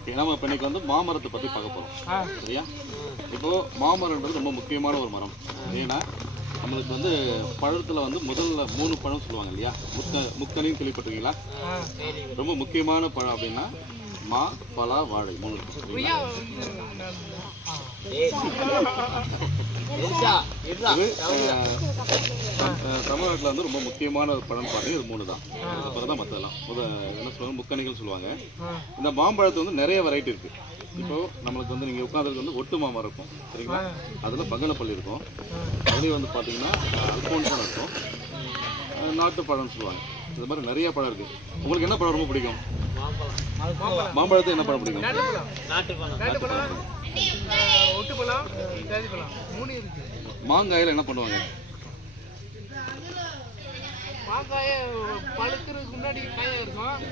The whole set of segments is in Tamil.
ஓகே, நம்ம இப்போ இன்னைக்கு வந்து மாமரத்தை பற்றி பார்க்க போகிறோம். சரியா? இப்போது மாமரம்ன்றது ரொம்ப முக்கியமான ஒரு மரம். ஏன்னா நம்மளுக்கு வந்து பழத்தில் வந்து முதல்ல 3 பழம் சொல்லுவாங்க இல்லையா? முக்கனின்னு கேள்விப்பட்டிருக்கீங்களா? ரொம்ப முக்கியமான பழம் அப்படின்னா மா, பலா, வாழை 3 இருக்கும். தமிழ்நாட்டில் வந்து ரொம்ப முக்கியமான ஒரு பழம் பார்த்தீங்கன்னா இது 3 தான். அப்புறம் தான் மற்றதெல்லாம் என்ன சொல்லுவாங்க, முக்கணிகள் சொல்லுவாங்க. இந்த மாம்பழத்து வந்து நிறைய வெரைட்டி இருக்குது. இப்போது நம்மளுக்கு வந்து நீங்கள் உட்காந்துருக்கு வந்து ஒட்டு மாமரம் இருக்கும், சரிங்களா? அதில் பங்கனப்பள்ளி இருக்கும். அதுலேயும் வந்து பார்த்தீங்கன்னா அல்போன்ஸான இருக்கும், நாட்டு பழம்னு சொல்லுவாங்க. இது மாதிரி நிறைய பழம் இருக்குது. உங்களுக்கு என்ன பழம் ரொம்ப பிடிக்கும்? மாம்பழத்தை என்ன பழம் பிடிக்கும்? மாங்காயில் என்ன பண்ணுவாங்க?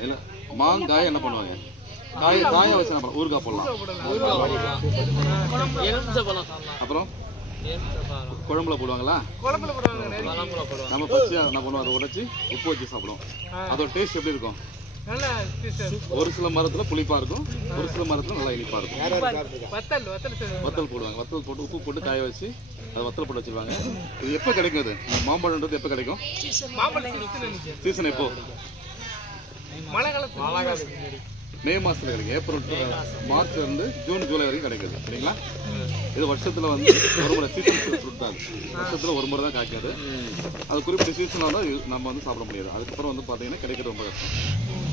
இல்லை, மாங்காய் என்ன பண்ணுவாங்க? காயை வச்சு என்ன பண்ணலாம்? ஊறுகாய் போடலாம். அப்புறம் குழம்புல போடுவாங்களா? நம்ம பச்சையாக என்ன பண்ணுவோம், அதை உடைச்சி உப்பு வச்சு சாப்பிடுவோம். அதோட டேஸ்ட் எப்படி இருக்கும்? ஒரு சில மரத்துல புளிப்பா இருக்கும், ஒரு சில மரத்துல நல்லா இனிப்பா இருக்கும். வத்தல் போடுவாங்க. வத்தல் போட்டு உப்பு போட்டு காய வச்சு அது வத்தல் போட்டு வச்சிருவாங்க. இது எப்போ கிடைக்கும்? அது மாம்பழம்ன்றது எப்போ கிடைக்கும்? சீசன் எப்போ? மே மாதத்தில் கிடைக்கும். ஏப்ரல் மார்ச்ல இருந்து ஜூன் ஜூலை வரைக்கும் கிடைக்குது, சரிங்களா? இது வருஷத்தில் வந்து ஒரு முறை சீசன் ஃப்ரூட் தான். வருஷத்தில் ஒரு முறை தான் காய்க்காது. அது குறிப்பிட்ட சீசனாக தான் நம்ம வந்து சாப்பிட முடியாது. அதுக்கப்புறம் வந்து பார்த்தீங்கன்னா கிடைக்கிறது ரொம்ப கஷ்டம்.